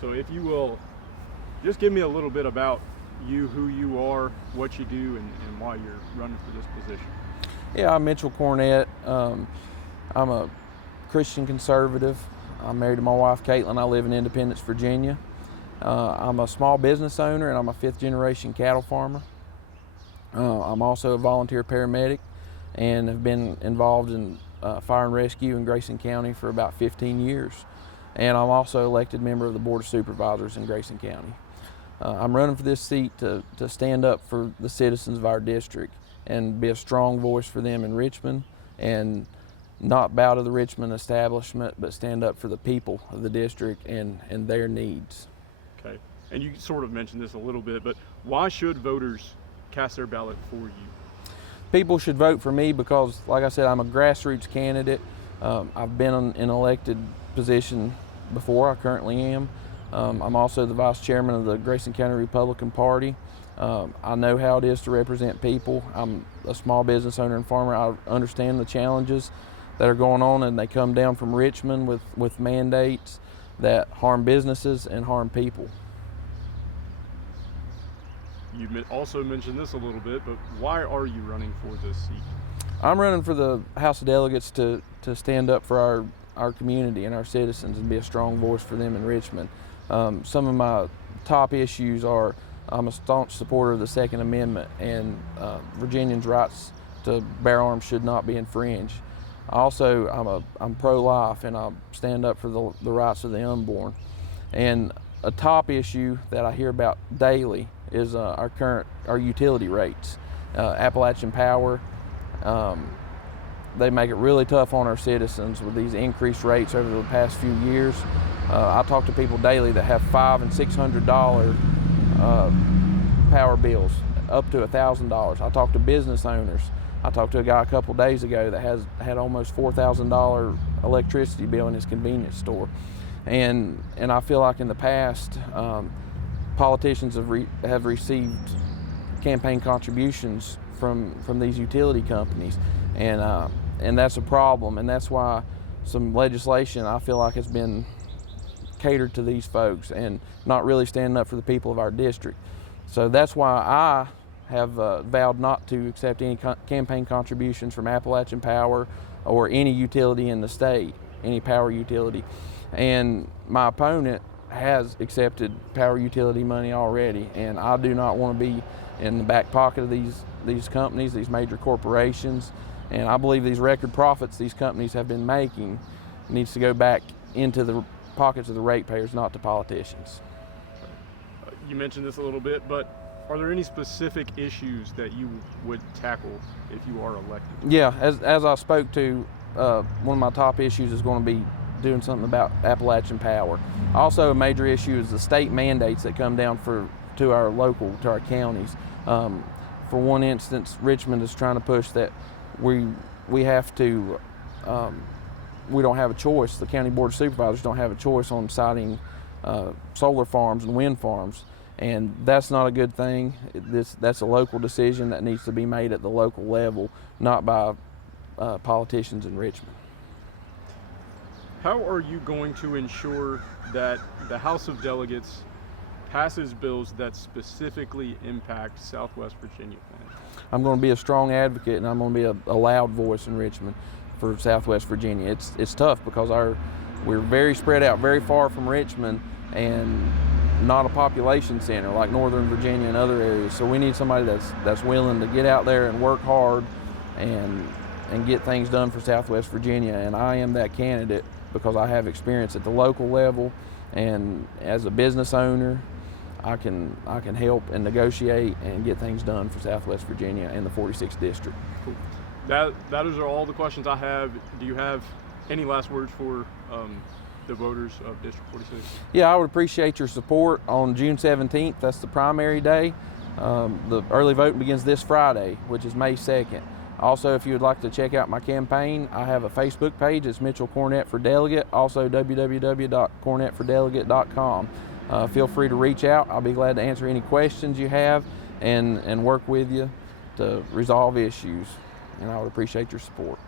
So if you will, just give me a little bit about you, who you are, what you do, and why you're running for this position. Yeah, I'm Mitchell Cornett. I'm a Christian conservative. I'm married to my wife, Caitlin. I live in Independence, Virginia. I'm a small business owner, and I'm a fifth-generation cattle farmer. I'm also a volunteer paramedic and have been involved in fire and rescue in Grayson County for about 15 years. And I'm also elected member of the Board of Supervisors in Grayson County. I'm running for this seat to stand up for the citizens of our district and be a strong voice for them in Richmond, and not bow to the Richmond establishment, but stand up for the people of the district and their needs. Okay, and you sort of mentioned this a little bit, but why should voters cast their ballot for you? People should vote for me because, like I said, I'm a grassroots candidate. I've been in an elected position before. I currently am. I'm also the vice chairman of the Grayson County Republican Party. I know how it is to represent people. I'm a small business owner and farmer. I understand the challenges that are going on, and they come down from Richmond with mandates that harm businesses and harm people. You also mentioned this a little bit, but why are you running for this seat? I'm running for the House of Delegates to stand up for our community and our citizens and be a strong voice for them in Richmond. Some of my top issues are I'm a staunch supporter of the Second Amendment, and Virginians' rights to bear arms should not be infringed. Also, I'm pro-life, and I stand up for the rights of the unborn. And a top issue that I hear about daily is our utility rates. Appalachian Power, they make it really tough on our citizens with these increased rates over the past few years. I talk to people daily that have $500 and $600 power bills, up to $1,000. I talk to business owners. I talked to a guy a couple days ago that had almost $4,000 electricity bill in his convenience store. And I feel like in the past, politicians have received campaign contributions from these utility companies, and that's a problem. And that's why some legislation I feel like has been catered to these folks and not really standing up for the people of our district. So that's why I have vowed not to accept any campaign contributions from Appalachian Power or any utility in the state, any power utility. And my opponent has accepted power utility money already, and I do not want to be in the back pocket of these companies, these major corporations. And I believe these record profits these companies have been making needs to go back into the pockets of the ratepayers, not to politicians. You mentioned this a little bit, but are there any specific issues that you would tackle if you are elected? Yeah, as I spoke to, one of my top issues is going to be doing something about Appalachian Power. Also, a major issue is the state mandates that come down to our counties. For one instance, Richmond is trying to push that we have to, we don't have a choice. The County Board of Supervisors don't have a choice on siting solar farms and wind farms, and that's not a good thing. That's a local decision that needs to be made at the local level, not by politicians in Richmond. How are you going to ensure that the House of Delegates passes bills that specifically impact Southwest Virginia plans? I'm going to be a strong advocate, and I'm going to be a loud voice in Richmond for Southwest Virginia. It's tough because we're very spread out, very far from Richmond, and not a population center like Northern Virginia and other areas. So we need somebody that's willing to get out there and work hard and get things done for Southwest Virginia. And I am that candidate because I have experience at the local level, and as a business owner, I can help and negotiate and get things done for Southwest Virginia and the 46th District. Cool. Those are all the questions I have. Do you have any last words for the voters of District 46? Yeah, I would appreciate your support on June 17th. That's the primary day. The early voting begins this Friday, which is May 2nd. Also, if you would like to check out my campaign, I have a Facebook page. It's Mitchell Cornett for Delegate. Also, www.cornettfordelegate.com. Feel free to reach out. I'll be glad to answer any questions you have and work with you to resolve issues. And I would appreciate your support.